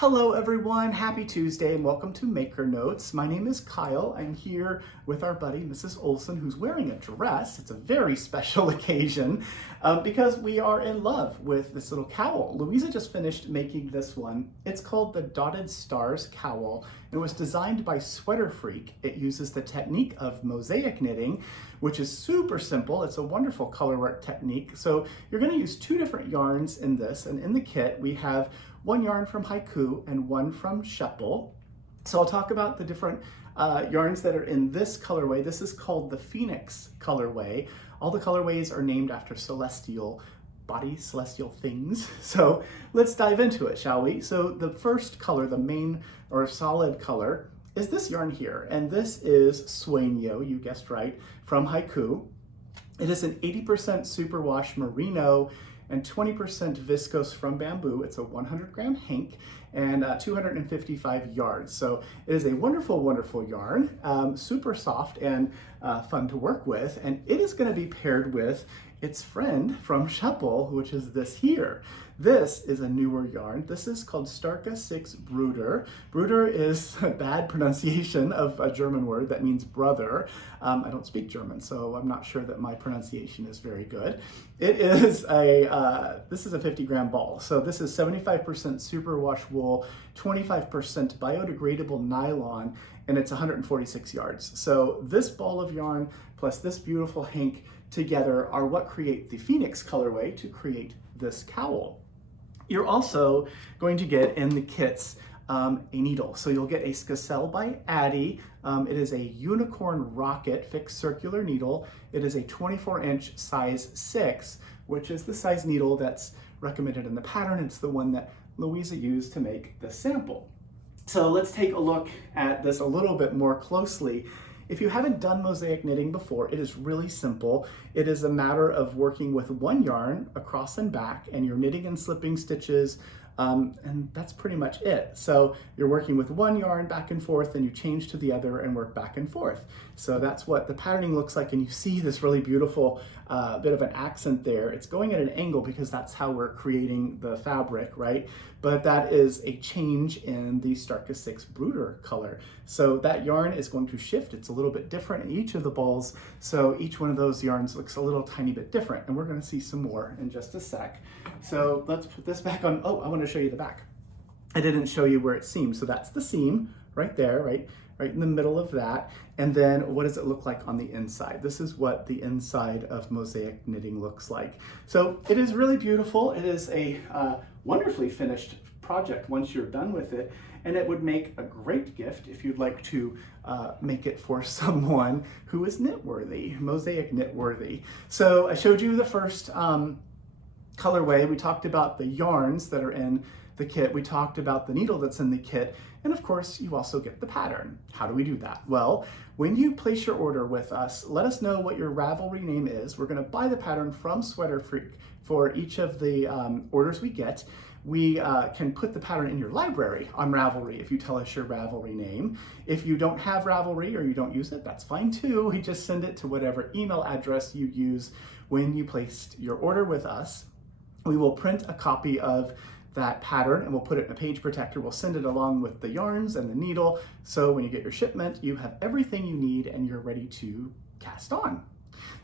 Hello everyone, happy Tuesday and welcome to Maker Notes. My name is Kyle. I'm here with our buddy Mrs. Olson, who's wearing a dress. It's a very special occasion because we are in love with this little cowl. Louisa just finished making this one. It's called the Dotted Stars Cowl. It was designed by Sweater Freak. It uses the technique of mosaic knitting, which is super simple. It's a wonderful color work technique. So you're going to use two different yarns in this, and in the kit we have one yarn from Haiku and one from Sheppel. So I'll talk about the different yarns that are in this colorway. This is called the Phoenix colorway. All the colorways are named after celestial bodies, celestial things. So let's dive into it, shall we? So the first color, the main or solid color, is this yarn here. And this is Sueño, you guessed right, from Haiku. It is an 80% superwash merino and 20% viscose from bamboo. It's a 100-gram hank and 255 yards. So it is a wonderful, wonderful yarn, super soft and fun to work with. And it is gonna be paired with its friend from Sheppel, which is this here. This is a newer yarn. This is called Starka 6 Bruder. Bruder is a bad pronunciation of a German word that means brother. I don't speak German, so I'm not sure that my pronunciation is very good. It is this is a 50-gram ball. So this is 75% superwash wool, 25% biodegradable nylon, and it's 146 yards. So this ball of yarn plus this beautiful hank together are what create the Phoenix colorway to create this cowl. You're also going to get in the kits a needle. So you'll get a Skacel by Addie. It is a unicorn rocket fixed circular needle. It is a 24-inch size 6, which is the size needle that's recommended in the pattern. It's the one that Louisa used to make the sample. So let's take a look at this a little bit more closely. If you haven't done mosaic knitting before, it is really simple. It is a matter of working with one yarn across and back, and you're knitting and slipping stitches, and that's pretty much it. So you're working with one yarn back and forth, and you change to the other and work back and forth. So that's what the patterning looks like, and you see this really beautiful bit of an accent there. It's going at an angle because that's how we're creating the fabric, right? But that is a change in the Starka 6 Bruder color. So that yarn is going to shift. It's a little bit different in each of the balls. So each one of those yarns looks a little tiny bit different, and we're gonna see some more in just a sec. So let's put this back on. Oh, I wanna show you the back. I didn't show you where it seams. So that's the seam right there, right in the middle of that. And then what does it look like on the inside? This is what the inside of mosaic knitting looks like. So it is really beautiful. It is a wonderfully finished project once you're done with it. And it would make a great gift if you'd like to make it for someone who is knit-worthy, mosaic knit-worthy. So I showed you the first colorway. We talked about the yarns that are in the kit. We talked about the needle that's in the kit. And of course, you also get the pattern. How do we do that? Well, when you place your order with us, let us know what your Ravelry name is. We're gonna buy the pattern from Sweater Freak for each of the orders we get. We can put the pattern in your library on Ravelry if you tell us your Ravelry name. If you don't have Ravelry or you don't use it, that's fine too. We just send it to whatever email address you use when you placed your order with us. We will print a copy of that pattern and we'll put it in a page protector. We'll send it along with the yarns and the needle. So when you get your shipment, you have everything you need and you're ready to cast on.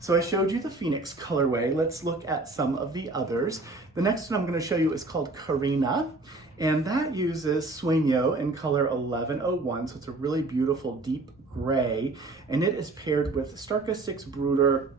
So I showed you the Phoenix colorway. Let's look at some of the others. The next one I'm going to show you is called Karina, and that uses Sueño in color 1101. So it's a really beautiful deep gray, and it is paired with Starka 6 Bruder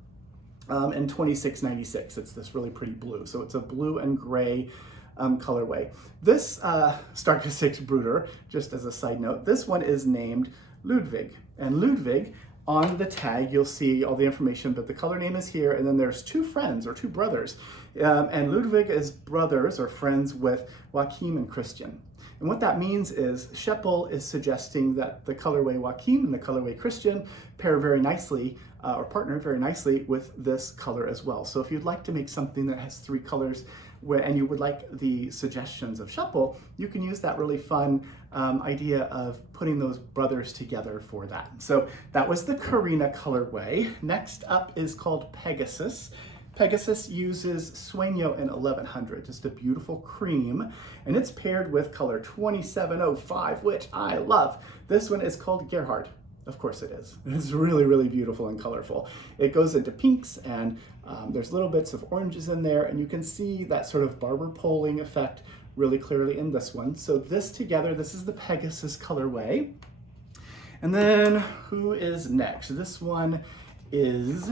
and 2696. It's this really pretty blue. So it's a blue and gray colorway. This Starka 6 Bruder, just as a side note, this one is named Ludwig. And Ludwig, on the tag, you'll see all the information, but the color name is here, and then there's two friends or two brothers. And Ludwig is brothers or friends with Joachim and Christian. And what that means is Sheppel is suggesting that the colorway Joachim and the colorway Christian pair very nicely or partner very nicely with this color as well. So if you'd like to make something that has three colors and you would like the suggestions of Sheppel, you can use that really fun idea of putting those brothers together for that. So that was the Karina colorway. Next up is called Pegasus. Pegasus uses Sueño in 1100, just a beautiful cream, and it's paired with color 2705, which I love. This one is called Gerhard. Of course it is. It's really, really beautiful and colorful. It goes into pinks, and there's little bits of oranges in there, and you can see that sort of barber poling effect really clearly in this one. So this together, this is the Pegasus colorway. And then who is next? This one is,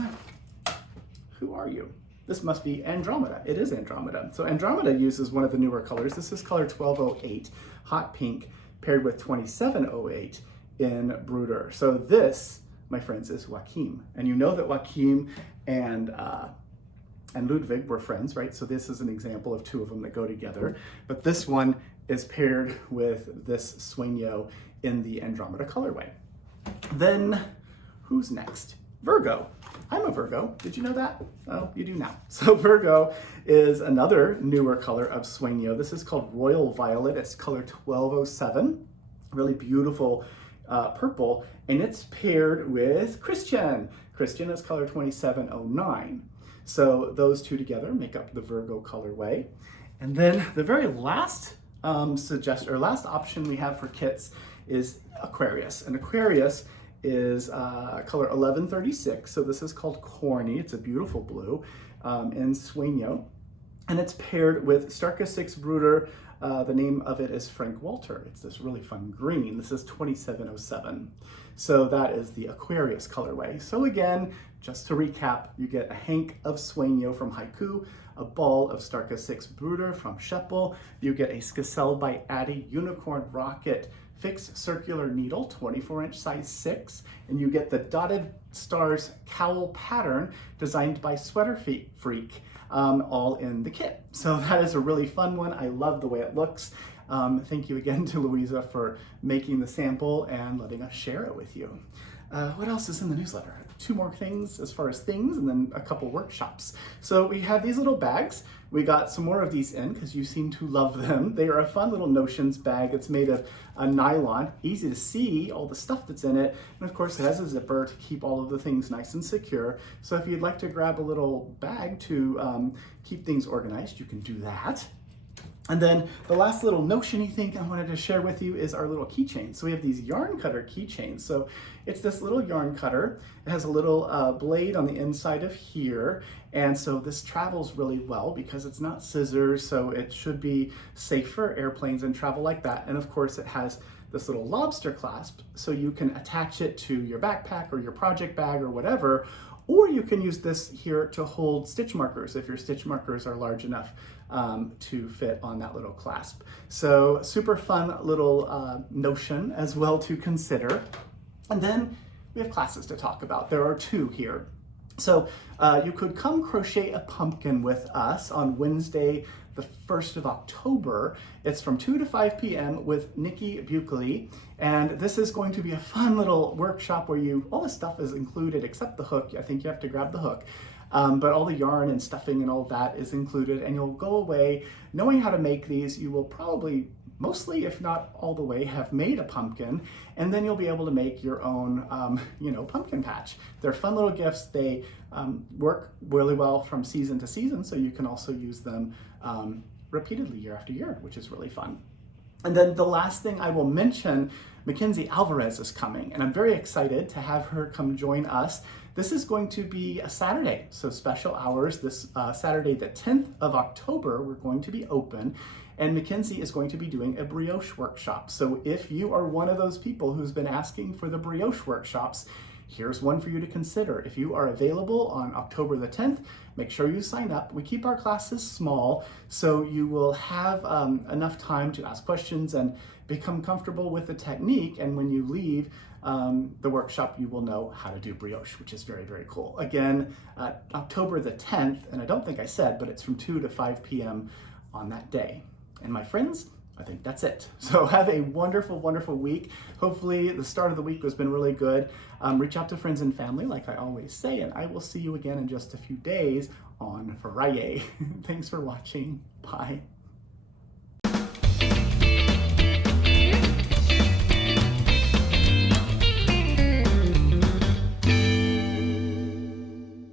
who are you? This must be Andromeda. It is Andromeda. So Andromeda uses one of the newer colors. This is color 1208, hot pink, paired with 2708 in Bruder. So this, my friends, is Joachim. And you know that Joachim and Ludwig were friends, right? So this is an example of two of them that go together. But this one is paired with this Sueño in the Andromeda colorway. Then who's next? Virgo. I'm a Virgo. Did you know that? Oh, you do now. So Virgo is another newer color of Sueño. This is called Royal Violet. It's color 1207. Really beautiful purple, and it's paired with Christian. Christian is color 2709. So those two together make up the Virgo colorway. And then the very last last option we have for kits is Aquarius. And Aquarius is color 1136. So this is called Corny. It's a beautiful blue in Sueño. And it's paired with Starka 6 Bruder. The name of it is Frank Walter. It's this really fun green. This is 2707. So that is the Aquarius colorway. So again, just to recap, you get a hank of Sueño from Haiku, a ball of Starka 6 Bruder from Scheppel. You get a Skacel by Addy Unicorn Rocket fixed circular needle, 24-inch size 6, and you get the Dotted Stars cowl pattern designed by Sweater Freak, all in the kit. So that is a really fun one. I love the way it looks. Thank you again to Louisa for making the sample and letting us share it with you. What else is in the newsletter? 2 more things as far as things, and then a couple workshops. So we have these little bags. We got some more of these in because you seem to love them. They are a fun little Notions bag. It's made of a nylon, easy to see all the stuff that's in it. And of course it has a zipper to keep all of the things nice and secure. So if you'd like to grab a little bag to keep things organized, you can do that. And then the last little Notion-y thing I wanted to share with you is our little keychain. So we have these yarn cutter keychains. So it's this little yarn cutter. It has a little blade on the inside of here. And so this travels really well because it's not scissors, so it should be safe for airplanes and travel like that. And of course it has this little lobster clasp, so you can attach it to your backpack or your project bag or whatever, or you can use this here to hold stitch markers if your stitch markers are large enough to fit on that little clasp. So super fun little Notion as well to consider. And then we have classes to talk about. There are 2 here. So you could come crochet a pumpkin with us on Wednesday, the 1st of October. It's from 2 to 5 p.m. with Nikki Buckley. And this is going to be a fun little workshop where all the stuff is included except the hook. I think you have to grab the hook. But all the yarn and stuffing and all that is included, and you'll go away knowing how to make these. You will probably, mostly if not all the way, have made a pumpkin, and then you'll be able to make your own pumpkin patch. They're fun little gifts. They work really well from season to season, so you can also use them repeatedly year after year, which is really fun. And then the last thing I will mention, Mackenzie Alvarez is coming, and I'm very excited to have her come join us. This is going to be a Saturday, so special hours. This Saturday, the 10th of October, we're going to be open, and Mackenzie is going to be doing a brioche workshop. So if you are one of those people who's been asking for the brioche workshops, here's one for you to consider. If you are available on October the 10th, make sure you sign up. We keep our classes small, so you will have enough time to ask questions and become comfortable with the technique. And when you leave the workshop, you will know how to do brioche, which is very, very cool. Again, October the 10th, and I don't think I said, but it's from 2 to 5 p.m. on that day. And my friends, I think that's it. So have a wonderful, wonderful week. Hopefully the start of the week has been really good. Reach out to friends and family, like I always say, and I will see you again in just a few days on Friday. Thanks for watching. Bye.